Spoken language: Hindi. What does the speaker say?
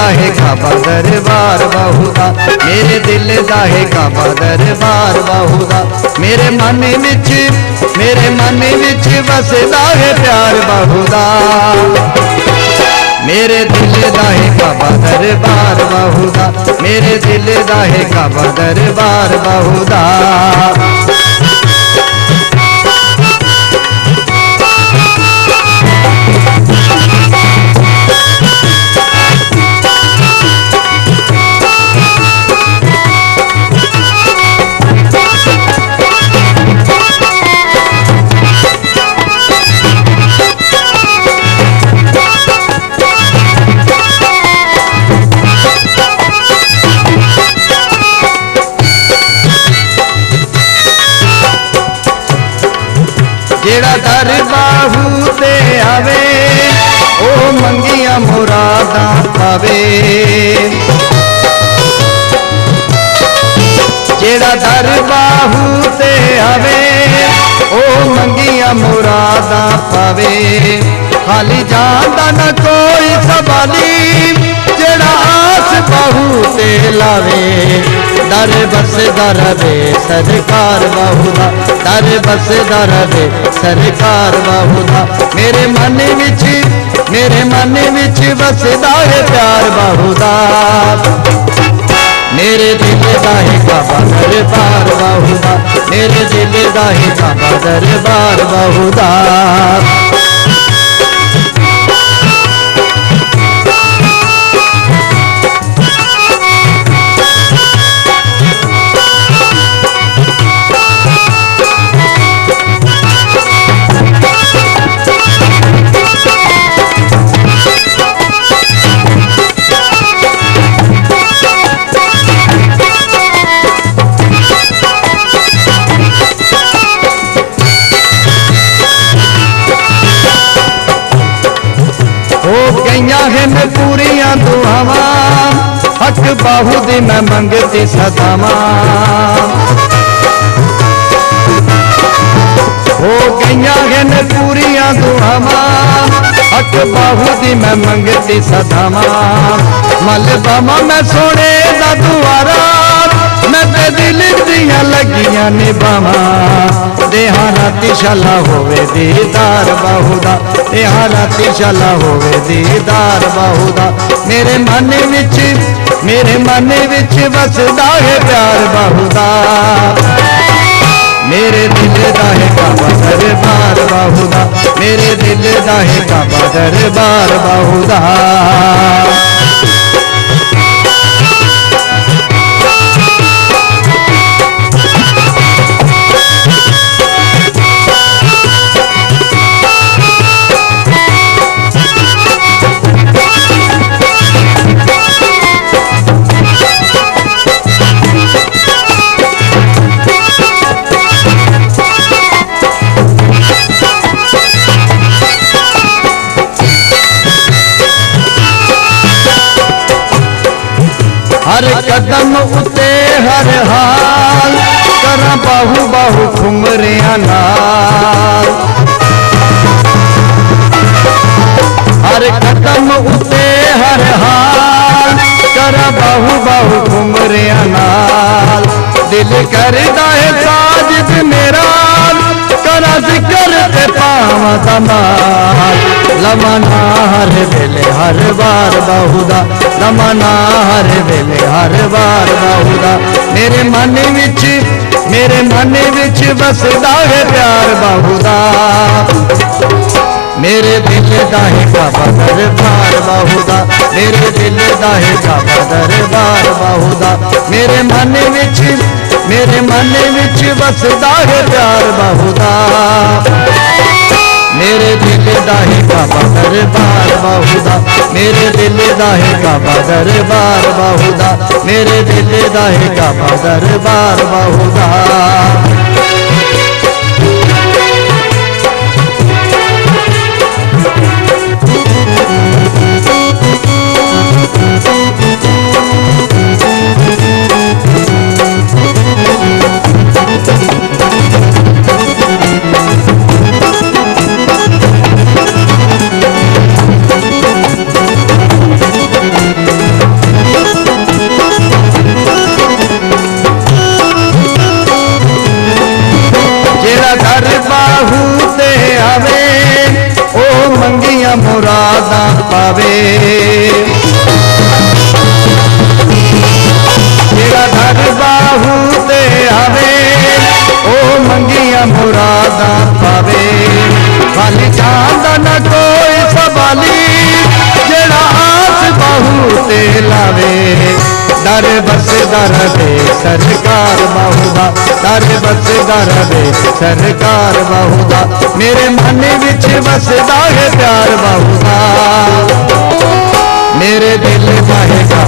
दा है काबा दरबार बहुदा, मेरे दिल दा है काबा दरबार बहुदा, मेरे मन विच वसदा है प्यार बहुदा, मेरे दिल दा है काबा दरबार बहुदा, मेरे दिल दा है काबा दरबार बहुदा। जेड़ा दर बाहू ते आवे ओ मंगिया मुरादा पावे, जेड़ा दर बाहू ते आवे ओ मंगिया मुरादा पावे, खाली जांदा न कोई सवाली जेड़ा आस बाहू ते लावे, दर बसदा रवे सरकार बहुदा, दर बसदा रवे सरकार बहुदा, मेरे मन विच वसदा है प्यार बहुदा, मेरे दिल दा है काबा दरबार बहुदा, मेरे दिल दा है काबा दरबार बहुदा। हैं पूरियां दुआवां हक बाहू दी मैं मंगती सदावां, हो गईयां हैं पूरियां दुआवां हक बाहू दी मैं मंगती सदावां, मल बामा मैं सोने दा दुआरा मैं ते दिल दियां लगियां निभावां, देहा राती शाला होवे दीदार बहुदा, देहा राती शाला होवे दीदार बहुदा, मेरे मन विच वसदा है प्यार बहुदा, मेरे दिल दा है काबा दरबार बहुदा, मेरे दिल दा है काबा दरबार बहुदा। हर कदम उते हर हाल करा बाहू बाहू घुमरिया नाल, हर कदम उते हर हाल करा बाहू बाहू घुमरिया नाल, दिल करदा है साजिद मेरा करा जिक्र ते पावां तमाल, लमना हर वेले हर बार बहुदा, लमना हर वेले हर बार बहुदा, मेरे मन विच वसदा है प्यार बहुदा, मेरे दिल दा है काबा दरबार बहुदा, मेरे दिल दा है काबा दरबार बहुदा, मेरे मन विच वसदा है प्यार बहुदा, मेरे दिल दा है काबा दरबार बहुदा, मेरे दिल दा है काबा दरबार बहुदा, मेरे दिल दा है काबा दरबार बहुदा। मुरादा पावे। जेड़ा दर बाहू ते आवे ओ मंगिया मुरादा पावे। खाली जांदा न कोई सवाली जेड़ा आस बाहू ते लावे। दर बसदा रवे सरकार बाहुदा, दर बसदा रवे सरकार बाहुदा। मेरे मन विच बसदा है प्यार बाहुदा, मेरे दिल वाहेगा